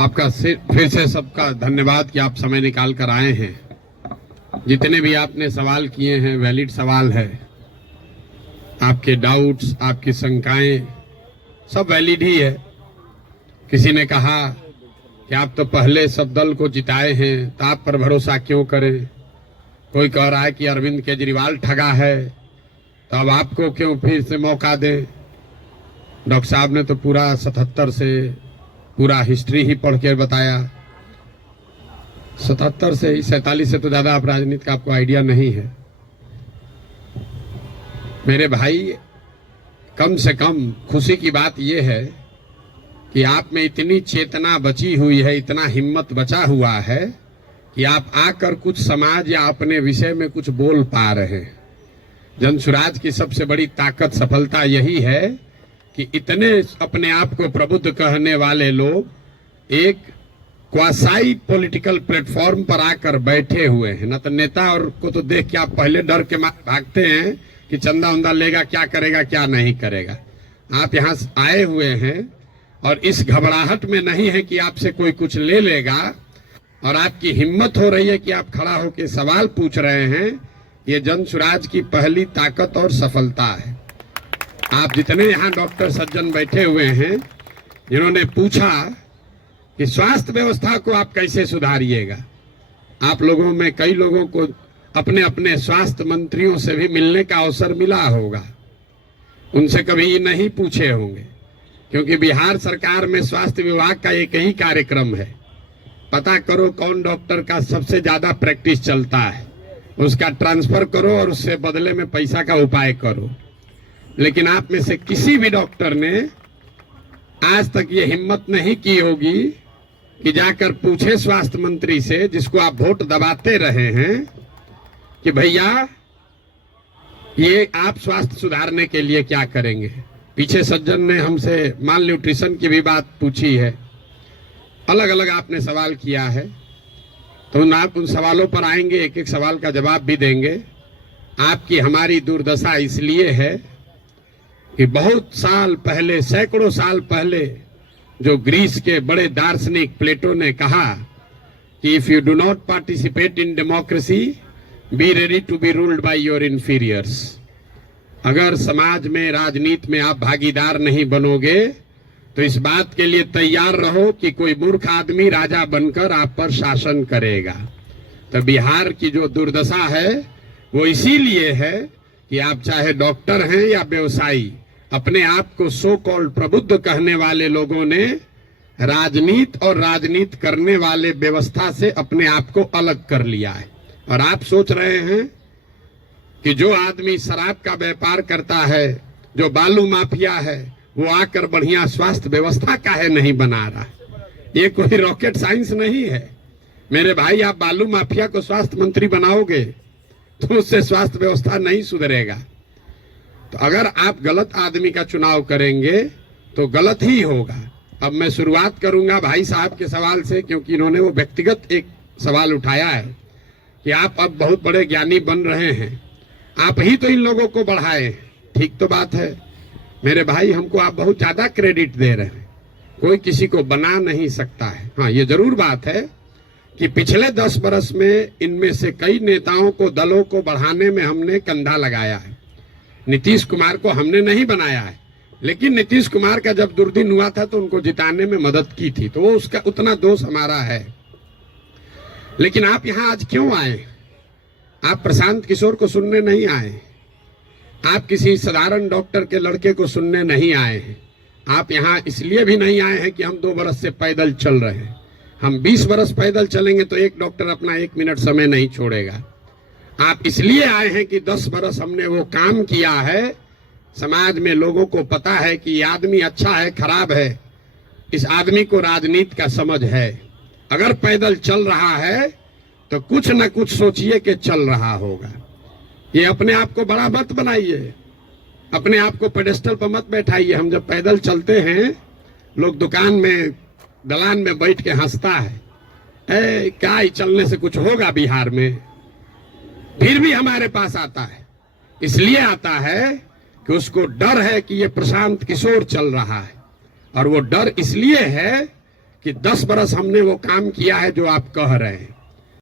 आपका फिर से सबका धन्यवाद कि आप समय निकाल कर आए हैं। जितने भी आपने सवाल किए हैं वैलिड सवाल है, आपके डाउट्स, आपकी शंकाएं सब वैलिड ही है। किसी ने कहा कि आप तो पहले सब दल को जिताए हैं तो आप पर भरोसा क्यों करें। कोई कह रहा है कि अरविंद केजरीवाल ठगा है तो अब आपको क्यों फिर से मौका दें। डॉक्टर साहब ने तो पूरा 77 से पूरा हिस्ट्री ही पढ़ के बताया। 77 से ही 47 से तो ज्यादा आप राजनीति का आपको आइडिया नहीं है। मेरे भाई, कम से कम खुशी की बात यह है कि आप में इतनी चेतना बची हुई है, इतना हिम्मत बचा हुआ है कि आप आकर कुछ समाज या अपने विषय में कुछ बोल पा रहे हैं। जनसुराज की सबसे बड़ी ताकत, सफलता यही है कि इतने अपने आप को प्रबुद्ध कहने वाले लोग एक क्वासाई पॉलिटिकल प्लेटफॉर्म पर आकर बैठे हुए हैं। न तो नेता और को तो देख के आप पहले डर के मारे भागते हैं कि चंदा उंदा लेगा, क्या करेगा क्या नहीं करेगा। आप यहाँ आए हुए हैं और इस घबराहट में नहीं है कि आपसे कोई कुछ ले लेगा, और आपकी हिम्मत हो रही है कि आप खड़ा होकर सवाल पूछ रहे हैं। ये जनसुराज की पहली ताकत और सफलता है। आप जितने यहाँ डॉक्टर सज्जन बैठे हुए हैं जिन्होंने पूछा कि स्वास्थ्य व्यवस्था को आप कैसे सुधारिएगा, आप लोगों में कई लोगों को अपने अपने स्वास्थ्य मंत्रियों से भी मिलने का अवसर मिला होगा। उनसे कभी नहीं पूछे होंगे, क्योंकि बिहार सरकार में स्वास्थ्य विभाग का एक ही कार्यक्रम है, पता करो कौन डॉक्टर का सबसे ज्यादा प्रैक्टिस चलता है, उसका ट्रांसफर करो और उससे बदले में पैसा का उपाय करो। लेकिन आप में से किसी भी डॉक्टर ने आज तक ये हिम्मत नहीं की होगी कि जाकर पूछे स्वास्थ्य मंत्री से, जिसको आप वोट दबाते रहे हैं, कि भैया ये आप स्वास्थ्य सुधारने के लिए क्या करेंगे। पीछे सज्जन ने हमसे माल न्यूट्रिशन की भी बात पूछी है, अलग अलग आपने सवाल किया है, तो आप उन सवालों पर आएंगे, एक एक सवाल का जवाब भी देंगे। आपकी हमारी दुर्दशा इसलिए है कि बहुत साल पहले, सैकड़ों साल पहले, जो ग्रीस के बड़े दार्शनिक प्लेटो ने कहा कि if you do not participate in democracy, be ready to be ruled by your inferiors. अगर समाज में, राजनीति में आप भागीदार नहीं बनोगे तो इस बात के लिए तैयार रहो कि कोई मूर्ख आदमी राजा बनकर आप पर शासन करेगा। तो बिहार की जो दुर्दशा है वो इसीलिए है कि आप चाहे डॉक्टर हैं या व्यवसायी, अपने आप को सो कॉल्ड प्रबुद्ध कहने वाले लोगों ने राजनीति और राजनीति करने वाले व्यवस्था से अपने आप को अलग कर लिया है। और आप सोच रहे हैं कि जो आदमी शराब का व्यापार करता है, जो बालू माफिया है, वो आकर बढ़िया स्वास्थ्य व्यवस्था काहे नहीं बना रहा है। ये कोई रॉकेट साइंस नहीं है मेरे भाई। आप बालू माफिया को स्वास्थ्य मंत्री बनाओगे तो उससे स्वास्थ्य व्यवस्था नहीं सुधरेगा। तो अगर आप गलत आदमी का चुनाव करेंगे तो गलत ही होगा। अब मैं शुरुआत करूंगा भाई साहब के सवाल से, क्योंकि इन्होंने वो व्यक्तिगत एक सवाल उठाया है कि आप अब बहुत बड़े ज्ञानी बन रहे हैं, आप ही तो इन लोगों को बढ़ाए। ठीक तो बात है मेरे भाई, हमको आप बहुत ज्यादा क्रेडिट दे रहे हैं। कोई किसी को बना नहीं सकता है। हाँ, ये जरूर बात है कि पिछले 10 बरस में इनमें से कई नेताओं को, दलों को बढ़ाने में हमने कंधा लगाया है। नीतीश कुमार को हमने नहीं बनाया है, लेकिन नीतीश कुमार का जब दुर्दिन हुआ था तो उनको जिताने में मदद की थी, तो वो उसका उतना दोष हमारा है। लेकिन आप यहाँ आज क्यों आए? आप प्रशांत किशोर को सुनने नहीं आए, आप किसी साधारण डॉक्टर के लड़के को सुनने नहीं आए हैं। आप यहाँ इसलिए भी नहीं आए हैं कि हम 2 बरस से पैदल चल रहे हैं। हम 20 बरस पैदल चलेंगे तो एक डॉक्टर अपना 1 मिनट समय नहीं छोड़ेगा। आप इसलिए आए हैं कि 10 बरस हमने वो काम किया है, समाज में लोगों को पता है कि ये आदमी अच्छा है, खराब है, इस आदमी को राजनीति का समझ है। अगर पैदल चल रहा है तो कुछ न कुछ सोचिए कि चल रहा होगा। ये अपने आप को बड़ा मत बनाइए, अपने आप को पेडेस्टल पर मत बैठाइए। हम जब पैदल चलते हैं, लोग दुकान में, दलान में बैठ के हंसता है, क्या ही चलने से कुछ होगा बिहार में। फिर भी हमारे पास आता है, इसलिए आता है कि उसको डर है कि ये प्रशांत किशोर चल रहा है। और वो डर इसलिए है कि 10 बरस हमने वो काम किया है जो आप कह रहे हैं।